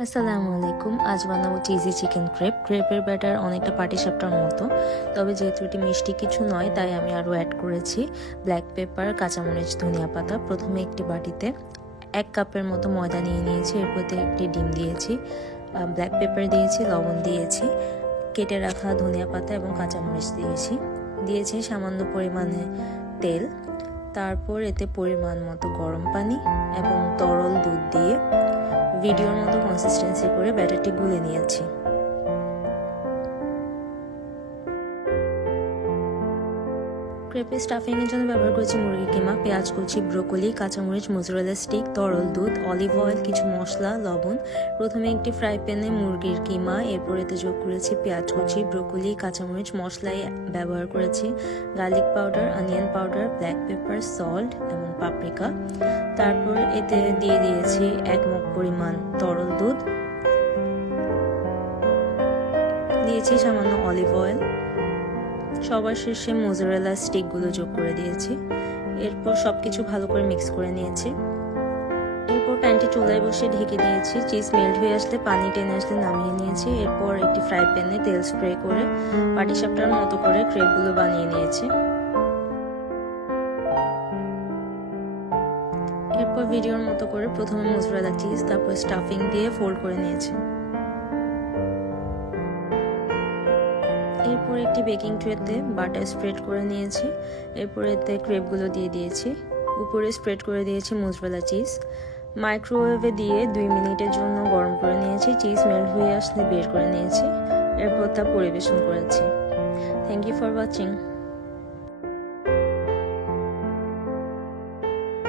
আসসালামু আলাইকুম। আজ বানাবো চিজি চিকেন ক্রেপ। ক্রেপের ব্যাটার অনেকটা পাটিসাপটার মতো, তবে যেহেতু এটি মিষ্টি কিছু নয় তাই আমি আরও অ্যাড করেছি ব্ল্যাক পেপার, কাঁচামরিচ, ধনিয়া পাতা। প্রথমে একটি বাটিতে 1 কাপের মতো ময়দা নিয়ে নিয়েছি, এরপর একটি ডিম দিয়েছি, ব্ল্যাক পেপার দিয়েছি, লবণ দিয়েছি, কেটে রাখা ধনিয়া পাতা এবং কাঁচামরিচ দিয়েছি সামান্য পরিমাণে তেল। তারপর এতে পরিমাণ মতো গরম পানি এবং তরল দুধ দিয়ে ভিডিওর মতো কনসিস্টেন্সি করে ব্যাটারটি গুলে নিয়েছি। ক্রেপে স্টাফিং এর জন্য ব্যবহার করেছি মুরগির কিমা, পেঁয়াজ কুচি, ব্রোকলি, কাঁচামরিচ, মোজারেলা স্টিক, তরল দুধ, অলিভ অয়েল, কিছু মশলা, লবণ। প্রথমে একটি ফ্রাই প্যানে মুরগির কিমা, এরপর এতে যোগ করেছি পেঁয়াজ কুচি, ব্রোকলি, কাঁচামরিচ। মশলায় ব্যবহার করেছি garlic powder, onion powder, black pepper, salt এবং পাপরিকা। তারপর এতে দিয়ে দিয়েছি 1 মগ পরিমাণ তরল দুধ, দিয়েছি সামান্য অলিভ অয়েল, সবার শেষে মোজারেলা স্টিকগুলো যোগ করে দিয়েছি। এরপর সবকিছু ভালো করে মিক্স করে নিয়েছি। এরপর প্যানটি চুলায় বসে ঢেকে দিয়েছি। চিজ মেল্ট হয়ে আসলে, পানি টেনে আসলে নামিয়ে নিয়েছি। এরপর একটি ফ্রাই প্যানে তেল স্প্রে করে পাটিসাপটার মতো করে ক্রেপগুলো বানিয়ে নিয়েছি। এরপর ভিডিওর মতো করে প্রথমে মোজারেলা চিজ, তারপর স্টাফিং দিয়ে ফোল্ড করে নিয়েছি। এরপর একটি বেকিং ট্রেতে বাটার স্প্রেড করে নিয়েছি। এরপর এতে ক্রেপগুলো দিয়ে দিয়েছি, উপরে স্প্রেড করে দিয়েছি মোজারেলা চিজ। মাইক্রোওয়েভে দিয়ে 2 মিনিটের জন্য গরম করে নিয়েছি। চিজ মেল্ট হয়ে আসলে বের করে নিয়েছি। এরপর তা পরিবেশন করেছি। Thank you for watching.